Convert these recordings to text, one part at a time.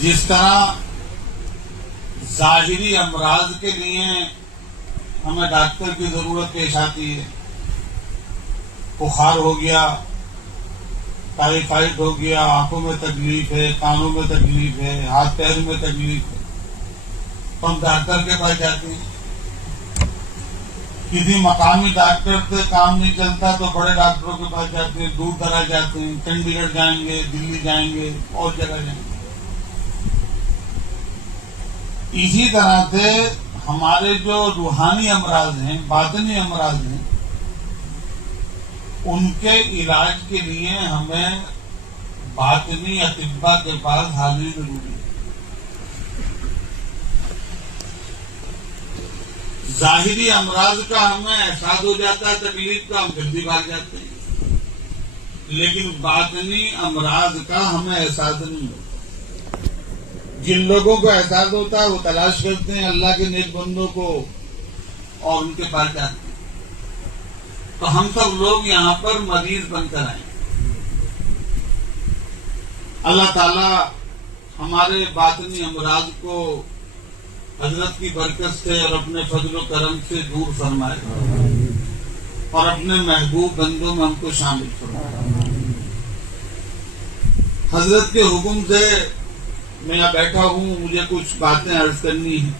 جس طرح ظاہری امراض کے لیے ہمیں ڈاکٹر کی ضرورت پیش آتی ہے، بخار ہو گیا، ٹائیفائڈ ہو گیا، آنکھوں میں تکلیف ہے، کانوں میں تکلیف ہے، ہاتھ پیر میں تکلیف ہے، تو ہم ڈاکٹر کے پاس جاتے ہیں۔ کسی مقامی ڈاکٹر سے کام نہیں چلتا تو بڑے ڈاکٹروں کے پاس جاتے ہیں، دور دراز جاتے ہیں، چنڈی گڑھ جائیں گے، دلی جائیں گے، اور جگہ جائیں گے۔ اسی طرح سے ہمارے جو روحانی امراض ہیں، باطنی امراض ہیں، ان کے علاج کے لیے ہمیں باطنی اطباء کے پاس حاضری ضروری ہے۔ ظاہری امراض کا ہمیں احساس ہو جاتا ہے، تکلیف کا، ہم جلدی بھاگ جاتے ہیں، لیکن باطنی امراض کا ہمیں احساس نہیں ہوتا۔ جن لوگوں کو احساس ہوتا ہے وہ تلاش کرتے ہیں اللہ کے نیک بندوں کو اور ان کے پاس جاتے ہیں۔ تو ہم سب لوگ یہاں پر مریض بن کر آئے۔ اللہ تعالی ہمارے باطنی امراض کو حضرت کی برکت سے اور اپنے فضل و کرم سے دور فرمائے اور اپنے محبوب بندوں میں ہم کو شامل فرمائے۔ حضرت کے حکم سے میں یہاں بیٹھا ہوں، مجھے کچھ باتیں عرض کرنی ہیں۔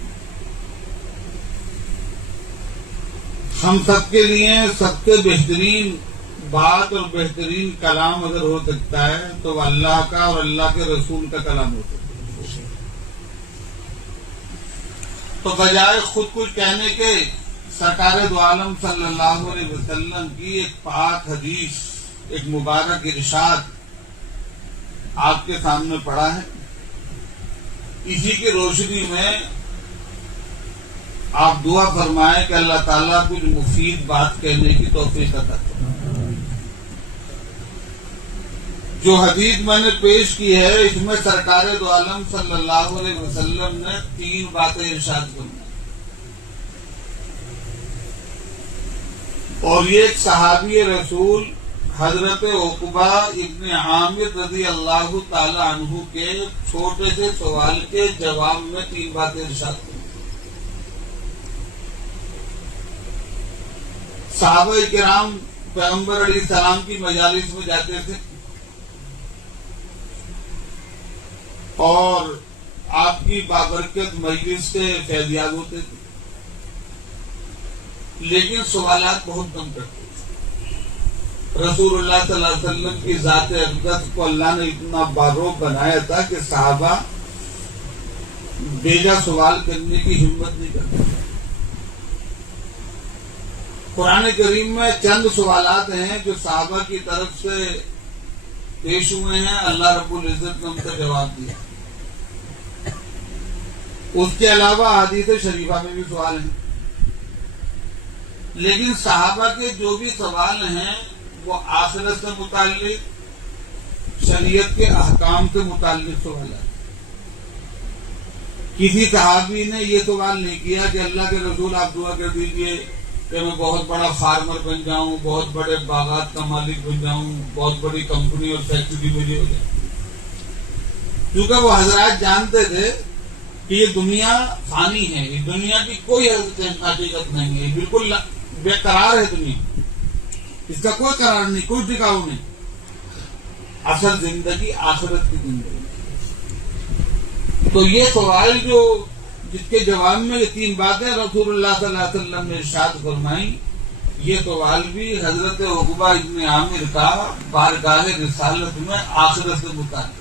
ہم سب کے لیے سب سے بہترین بات اور بہترین کلام اگر ہو سکتا ہے تو وہ اللہ کا اور اللہ کے رسول کا کلام ہو سکتا ہے۔ تو بجائے خود کچھ کہنے کے سرکار دو عالم صلی اللہ علیہ وسلم کی ایک پاک حدیث، ایک مبارک ارشاد آپ کے سامنے پڑا ہے۔ اسی کی روشنی میں آپ دعا فرمائیں کہ اللہ تعالیٰ کچھ مفید بات کہنے کی توفیق عطا کرے۔ جو حدیث میں نے پیش کی ہے اس میں سرکار دو عالم صلی اللہ علیہ وسلم نے 3 باتیں ارشاد فرمائی، اور یہ ایک صحابی رسول حضرت عقبہ ابن عامر رضی اللہ تعالی عنہ کے چھوٹے سے سوال کے جواب میں 3 باتیں ارشاد فرمائی۔ صحابہ کرام پیغمبر علیہ السلام کی مجالس میں جاتے تھے اور آپ کی بابرکت مجلس سے فیضیاب ہوتے تھے، لیکن سوالات بہت کم کرتے تھے۔ رسول اللہ صلی اللہ علیہ وسلم کی ذات اقدس کو اللہ نے اتنا باروق بنایا تھا کہ صحابہ بیجا سوال کرنے کی ہمت نہیں کرتے۔ قرآن کریم میں چند سوالات ہیں جو صحابہ کی طرف سے پیش ہوئے ہیں، اللہ رب العزت نے ان کا جواب دیا۔ اس کے علاوہ حدیث شریفہ میں بھی سوال ہیں، لیکن صحابہ کے جو بھی سوال ہیں وہ آخرت سے متعلق، شریعت کے احکام سے متعلق سوال ہے۔ کسی صحابی نے یہ سوال نہیں کیا کہ اللہ کے رسول آپ دعا کر دیجئے کہ میں بہت بڑا فارمر بن جاؤں، بہت بڑے باغات کا مالک بن جاؤں، بہت بڑی کمپنی اور فیکٹری مجھے ہو جائے۔ کیونکہ وہ حضرات جانتے تھے کہ یہ دنیا فانی ہے، یہ دنیا کی کوئی حقیقت نہیں ہے، بالکل بے قرار ہے دنیا، اس کا کوئی قرار نہیں، کوئی ٹکاؤ نہیں۔ اصل زندگی آخرت کی زندگی۔ تو یہ سوال جو جس کے جواب میں یہ 3 باتیں رسول اللہ صلی اللہ علیہ وسلم نے ارشاد فرمائی، یہ سوال بھی حضرت عقبہ ابن عامر کا بارگاہ رسالت میں آخرت سے متعلق،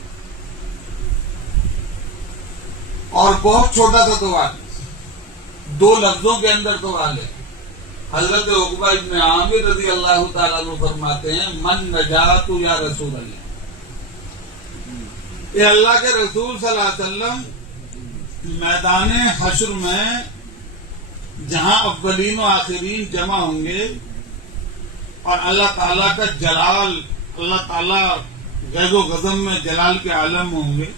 اور بہت چھوٹا سا سوال، 2 لفظوں کے اندر سوال ہے۔ حضرت عقبہ ابن عامر رضی اللہ تعالیٰ عنہ فرماتے ہیں من نجات یا رسول اللہ، اے اللہ کے رسول صلی اللہ علیہ وسلم، میدان حشر میں جہاں اولین و آخرین جمع ہوں گے اور اللہ تعالیٰ کا جلال، اللہ تعالیٰ غیظ و غضب میں جلال کے عالم ہوں گے،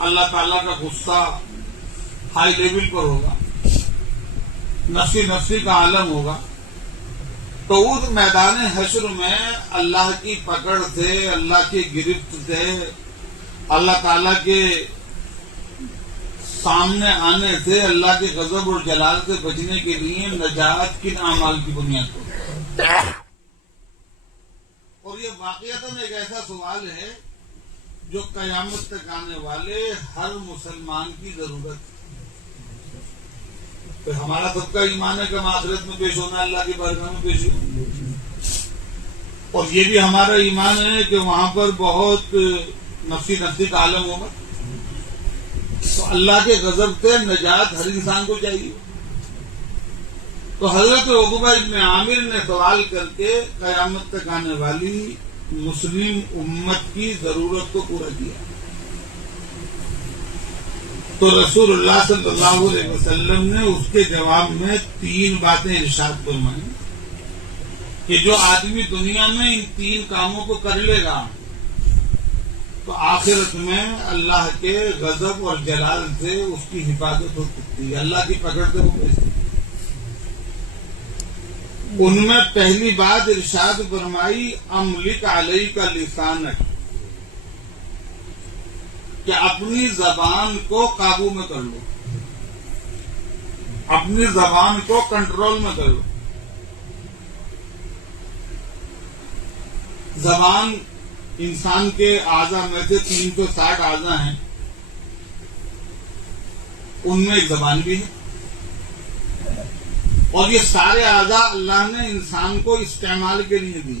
اللہ تعالیٰ کا غصہ ہائی لیول پر ہوگا، نفسی نفسی کا عالم ہوگا، تو اس میدان حشر میں اللہ کی پکڑ سے، اللہ کی گرفت سے، اللہ تعالیٰ کے سامنے آنے سے اللہ کے غضب اور جلال سے بچنے کے لیے نجات کن اعمال کی بنیاد پر؟ اور یہ واقعتاً ایک ایسا سوال ہے جو قیامت تک آنے والے ہر مسلمان کی ضرورت ہے. تو ہمارا سب کا ایمان ہے کہ ہم آخرت میں پیش ہونا، اللہ کی بارگاہ میں پیش ہونا، اور یہ بھی ہمارا ایمان ہے کہ وہاں پر بہت نفسی کا عالم ہوگا. تو اللہ کے غضب سے نجات ہر انسان کو چاہیے. تو حضرت عقبہ ابن عامر نے سوال کر کے قیامت تک آنے والی مسلم امت کی ضرورت کو پورا کیا. تو رسول اللہ صلی اللہ علیہ وسلم نے اس کے جواب میں 3 باتیں ارشاد فرمائیں کہ جو آدمی دنیا میں ان 3 کاموں کو کر لے گا تو آخرت میں اللہ کے غضب اور جلال سے اس کی حفاظت ہو سکتی ہے، اللہ کی پکڑ سے وہ بچ سکتی ہے. ان میں پہلی بات ارشاد فرمائی املک علیک لسانک، کہ اپنی زبان کو قابو میں کر لو، اپنی زبان کو کنٹرول میں کر لو. زبان انسان کے اعضاء میں سے 360 اعضاء ہیں، ان میں ایک زبان بھی ہے، اور یہ سارے اعضاء اللہ نے انسان کو استعمال کے لیے دی.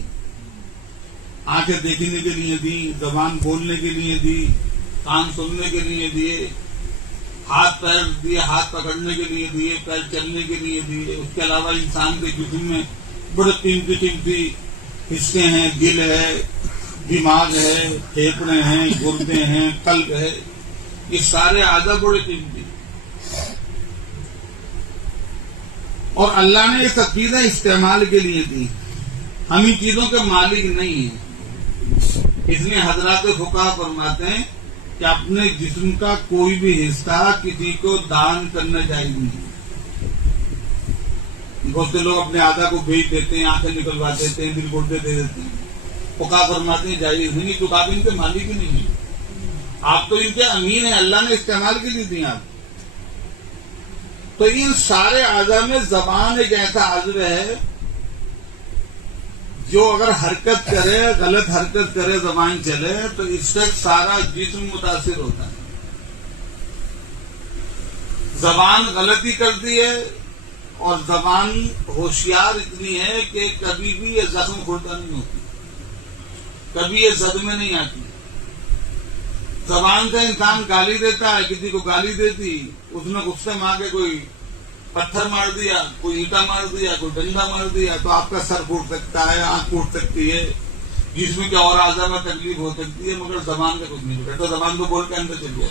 آنکھیں دیکھنے کے لیے دی، زبان بولنے کے لیے دی، کان سننے کے لیے دیے، ہاتھ پیر دیے، ہاتھ پکڑنے کے لیے دیے، پیر چلنے کے لیے دیے. اس کے علاوہ انسان کے جسم میں بڑے قیمتی حصے ہیں، دل ہے، دماغ ہے، پھیپڑے ہیں، گردے ہیں، قلب ہے. یہ سارے اعضاء بڑے قیمتی، اور اللہ نے یہ سب چیزیں استعمال کے لیے دی. ہم ان چیزوں کے مالک نہیں ہیں. اس لیے حضرات فقہا فرماتے ہیں کہ اپنے جسم کا کوئی بھی حصہ کسی کو دان کرنا جائز نہیں. بہت سے لوگ اپنے اعضاء کو بیچ دیتے ہیں، آنکھیں نکلوا دیتے ہیں، دل گردے دے دیتے ہیں. فقہا فرماتے ہیں جائز نہیں، تو آپ ان کے مالک ہی نہیں ہیں، آپ تو ان کے امین ہیں، اللہ نے استعمال کے لیے دی آپ. تو ان سارے اعضاء میں زبان ایک ایسا عضو ہے جو اگر حرکت کرے، غلط حرکت کرے، زبان چلے تو اس سے سارا جسم متاثر ہوتا ہے. زبان غلطی کرتی ہے، اور زبان ہوشیار اتنی ہے کہ کبھی بھی یہ زخم کھلتا نہیں ہوتی، کبھی یہ زد میں نہیں آتی. زبان سے انسان گالی دیتا ہے، کسی کو گالی دیتی، اس نے غصے میں آ کے کوئی پتھر مار دیا، کوئی اینٹا مار دیا، کوئی ڈنڈا مار دیا، تو آپ کا سر پھوٹ سکتا ہے، آنکھ پھوٹ سکتی ہے، جسم کے اور اعضاء میں تکلیف ہو سکتی ہے، مگر زبان کا کچھ نہیں ہوتا. تو زبان کو بول کے اندر چل گیا.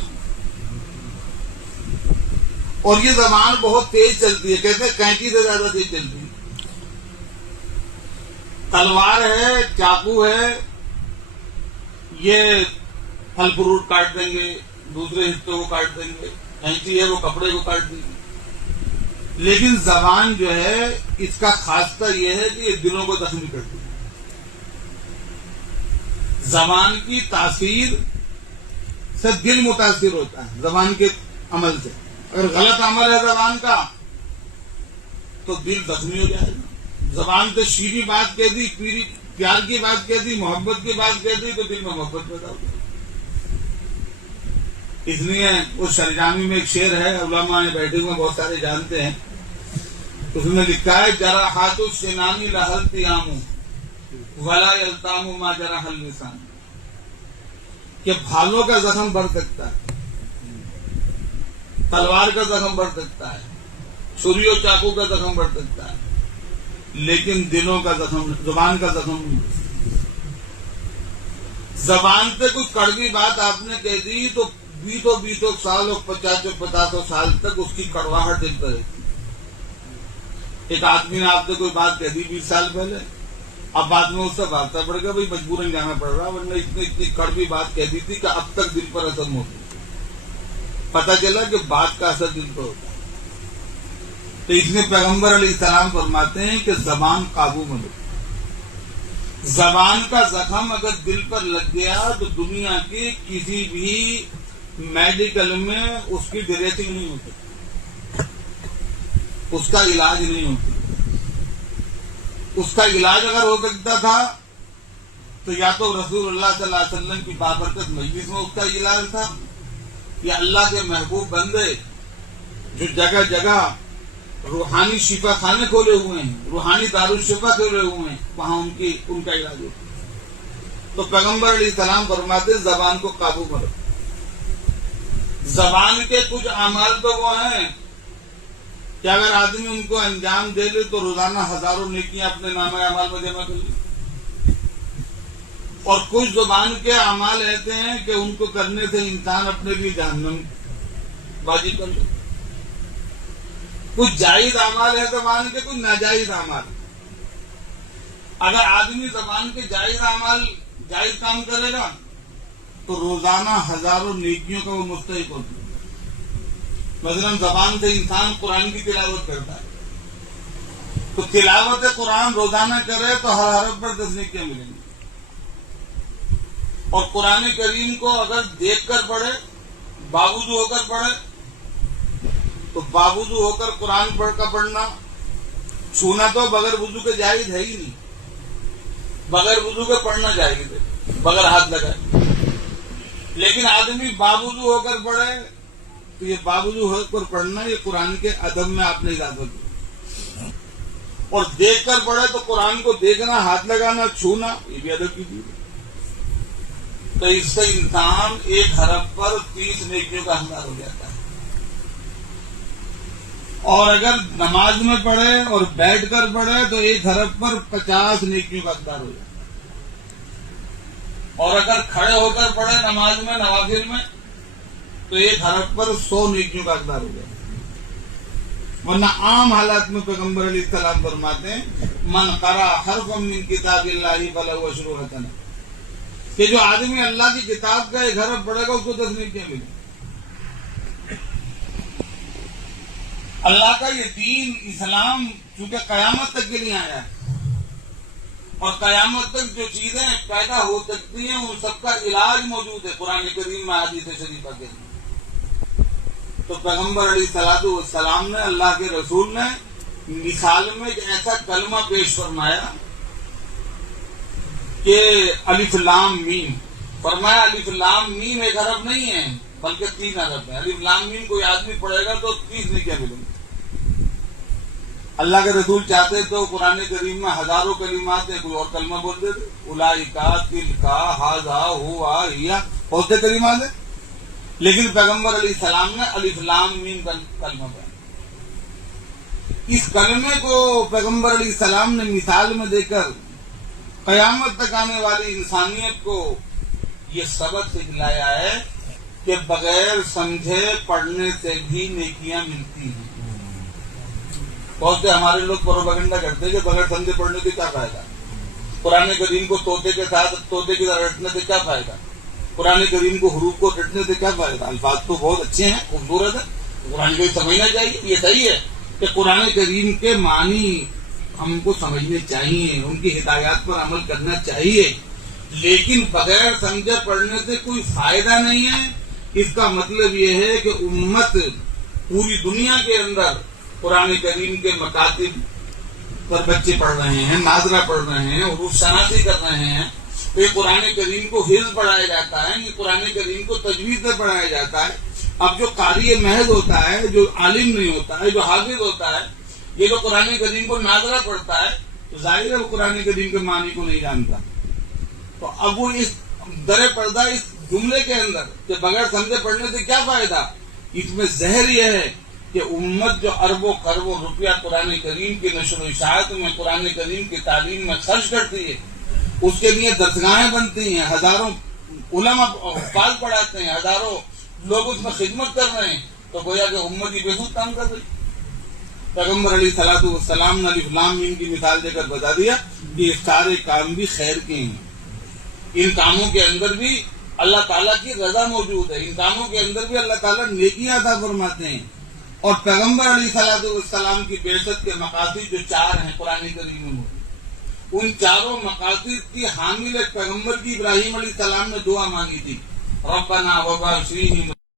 اور یہ زبان بہت تیز چلتی ہے، کہتے ہیں کینچی سے زیادہ تیز چلتی ہے. تلوار ہے، چاقو ہے، یہ پھل فروٹ کاٹ دیں گے، دوسرے حصوں کو کاٹ دیں گے. کینچی ہے وہ کپڑے کو کاٹ دیں گے. لیکن زبان جو ہے اس کا خاصہ یہ ہے کہ یہ دلوں کو زخمی کرتی ہے. زبان کی تاثیر سے دل متاثر ہوتا ہے زبان کے عمل سے. اگر غلط عمل ہے زبان کا تو دل زخمی ہو جائے گا. زبان سے شیریں بات کہہ دی، پیار کی بات کہہ دی، محبت کی بات کہہ دی، تو دل میں محبت پیدا ہو جائے. اس لیے اس شرجامی میں ایک شعر ہے، علماء نے بیٹھے ہوئے بہت سارے جانتے ہیں. اس میں لکھا ہے جراحات السنان لہل تیام ولا یلتام ما جرح اللسان، کہ بھالوں کا زخم بڑھ سکتا ہے، تلوار کا زخم بڑھ سکتا ہے، چھری اور چاقو کا زخم بڑھ سکتا ہے، لیکن دلوں کا زخم، زبان کا زخم نہیں. زبان سے کچھ کڑوی بات آپ نے کہہ دی تو 20 سال اور 50 سال تک اس کی کڑواہٹ دل پر رہتی. ایک آدمی نے آپ سے کوئی بات کہہ دی 20 سال پہلے، اب بعد میں اس سے بھاگتا پڑ گیا، بھائی مجبوراً جانا پڑ رہا، ورنہ اتنی کڑوی بات کہہ دی تھی کہ اب تک دل پر اثر ہوتی. پتہ چلا کہ بات کا اثر دل پر ہوتا ہے. تو اس میں پیغمبر علیہ السلام فرماتے ہیں کہ زبان قابو میں لو. زبان کا زخم اگر دل پر لگ گیا تو دنیا کی کسی بھی میڈیکل میں اس کی ڈریسنگ نہیں ہوتی، اس کا علاج نہیں ہوتی. اس کا علاج اگر ہو سکتا تھا تو یا تو رسول اللہ صلی اللہ علیہ وسلم کی بابرکت مجلس میں اس کا علاج تھا، یا اللہ کے محبوب بندے جو جگہ جگہ روحانی شفا خانے کھولے ہوئے ہیں، روحانی دارالشفا کھولے ہوئے ہیں، وہاں ان کا علاج ہوتا. تو پیغمبر علیہ السلام فرماتے زبان کو قابو میں رکھو. زبان کے کچھ اعمال تو وہ ہیں کہ اگر آدمی ان کو انجام دے لے تو روزانہ ہزاروں نیکیاں اپنے نامہ اعمال میں جمع کر لے، اور کچھ زبان کے اعمال ایسے ہیں کہ ان کو کرنے سے انسان اپنے لیے جہنم بازی کر لے. کچھ جائز اعمال ہے زبان کے، کچھ ناجائز اعمال. اگر آدمی زبان کے جائز کام کرے گا تو روزانہ ہزاروں نیکیوں کا وہ مستحق ہوتا ہے. مثلا زبان سے انسان قرآن کی تلاوت کرتا ہے، تو تلاوت قرآن روزانہ کرے تو ہر حرف پر 10 نیکیاں ملیں گی. اور قرآن کریم کو اگر دیکھ کر پڑھے، باوضو ہو کر پڑھے، تو باوضو ہو کر قرآن پڑھنا چھونا تو بغیر وضو کے جائز ہے ہی نہیں. بغیر وضو کے پڑھنا جائز ہے، بغیر ہاتھ لگائے. لیکن آدمی باوضو ہو کر پڑھے تو یہ باوضو ہو کر پڑھنا یہ قرآن کے ادب میں آپ نے اضافہ کیا. اور دیکھ کر پڑھے تو قرآن کو دیکھنا، ہاتھ لگانا، چھونا یہ بھی ادب کی چیز ہے. تو اس سے انسان ایک حرف پر 30 نیکیوں کا حقدار ہو جاتا ہے. اور اگر نماز میں پڑھے اور بیٹھ کر پڑھے تو ایک حرف پر 50 نیکیوں کا حقدار ہو جاتا ہے. اور اگر کھڑے ہو کر پڑھے نماز میں، نوافل میں، تو ایک حرف پر 100 نیکیوں کا حقدار ہو جاتا ہے. ورنہ عام حالات میں پیغمبر علیہ السلام فرماتے ہیں من قرأ حرفا من کتاب اللہ فلہ عشر حسنۃ، کہ جو آدمی اللہ کی کتاب کا ایک حرف پڑھے گا اس کو 10 نیکیاں ملیں گی. اللہ کا یہ دین اسلام چونکہ قیامت تک کے لیے آیا ہے، اور قیامت تک جو چیزیں پیدا ہو سکتی ہیں ان سب کا علاج موجود ہے قرآن کریم میں، حدیث شریفہ کے اندر. تو پیغمبر علیہ الصلوۃ والسلام نے، اللہ کے رسول نے مثال میں ایک ایسا کلمہ پیش فرمایا کہ الف لام میم. فرمایا الف لام میم ایک حرف نہیں ہے بلکہ 3 حرف ہے. الف لام میم کوئی آدمی پڑھے گا تو 30 نیکیاں ملیں گی. اللہ کے رسول چاہتے تو قرآن کریم میں ہزاروں کلمات ہیں، کوئی اور کلمہ بول دیتے، اولئکا، تلکا، ھذا، ھوا، ہیا، بہت سے کلمات ہیں. لیکن پیغمبر علیہ السلام نے الف لام میم کلمہ بیان. اس کلمے کو پیغمبر علیہ السلام نے مثال میں دے کر قیامت تک آنے والی انسانیت کو یہ سبق سکھلایا ہے کہ بغیر سمجھے پڑھنے سے بھی نیکیاں ملتی ہیں. بہت سے ہمارے لوگ پروپیگنڈا کرتے ہیں کہ بغیر سمجھے پڑھنے سے کیا فائدہ، قرآن کریم کو طوطے کے ساتھ طوطے کی طرح رٹنے سے کیا فائدہ، قرآن کریم کو حروف کو رٹنے سے کیا فائدہ. الفاظ تو بہت اچھے ہیں، خوبصورت ہے، قرآن کو سمجھنا چاہیے. یہ صحیح ہے کہ قرآن کریم کے معنی ہم کو سمجھنے چاہیے، ان کی ہدایات پر عمل کرنا چاہیے، لیکن بغیر سمجھے پڑھنے سے کوئی فائدہ نہیں ہے. اس کا مطلب یہ ہے کہ امت پوری دنیا کے اندر قرآن کریم کے مکاتب پر بچے پڑھ رہے ہیں، ناظرہ پڑھ رہے ہیں، حروف شناسی کر رہے ہیں. تو یہ قرآن کریم کو حفظ پڑھایا جاتا ہے، یہ قرآن کریم کو تجوید سے پڑھایا جاتا ہے. اب جو قاری محض ہوتا ہے، جو عالم نہیں ہوتا ہے، جو حافظ ہوتا ہے، یہ جو قرآن کریم کو ناظرہ پڑھتا ہے تو ظاہر ہے وہ قرآن کریم کے معنی کو نہیں جانتا. تو اب وہ اس در پردہ اس جملے کے اندر کہ بغیر سمجھے پڑھنے سے کیا فائدہ، اس میں زہر یہ ہے کہ امت جو اربوں خربوں روپیہ قرآن کریم کی نشر و اشاعت میں، قرآن کریم کی تعلیم میں خرچ کرتی ہے، اس کے لیے درسگاہیں بنتی ہیں، ہزاروں علماء حفاظ پڑھاتے ہیں، ہزاروں لوگ اس میں خدمت کر رہے ہیں، تو گویا کہ امت ہی بے سود کام کر رہی. پیغمبر علیہ الصلوۃ والسلام نے الف لام میم کی مثال دے کر بتا دیا کہ یہ سارے کام بھی خیر کے ہیں. ان کاموں کے اندر بھی اللہ تعالیٰ کی رضا موجود ہے، ان کاموں کے اندر بھی اللہ تعالیٰ نیکیاں عطا فرماتے ہیں. اور پیغمبر علیہ الصلوۃ والسلام کی بعثت کے مقاصد جو 4 ہیں قرآن کریم میں، ان چاروں مقاصد کی حامل پیغمبر کی ابراہیم علیہ السلام نے دعا مانگی تھی، ربنا وبعث فیہم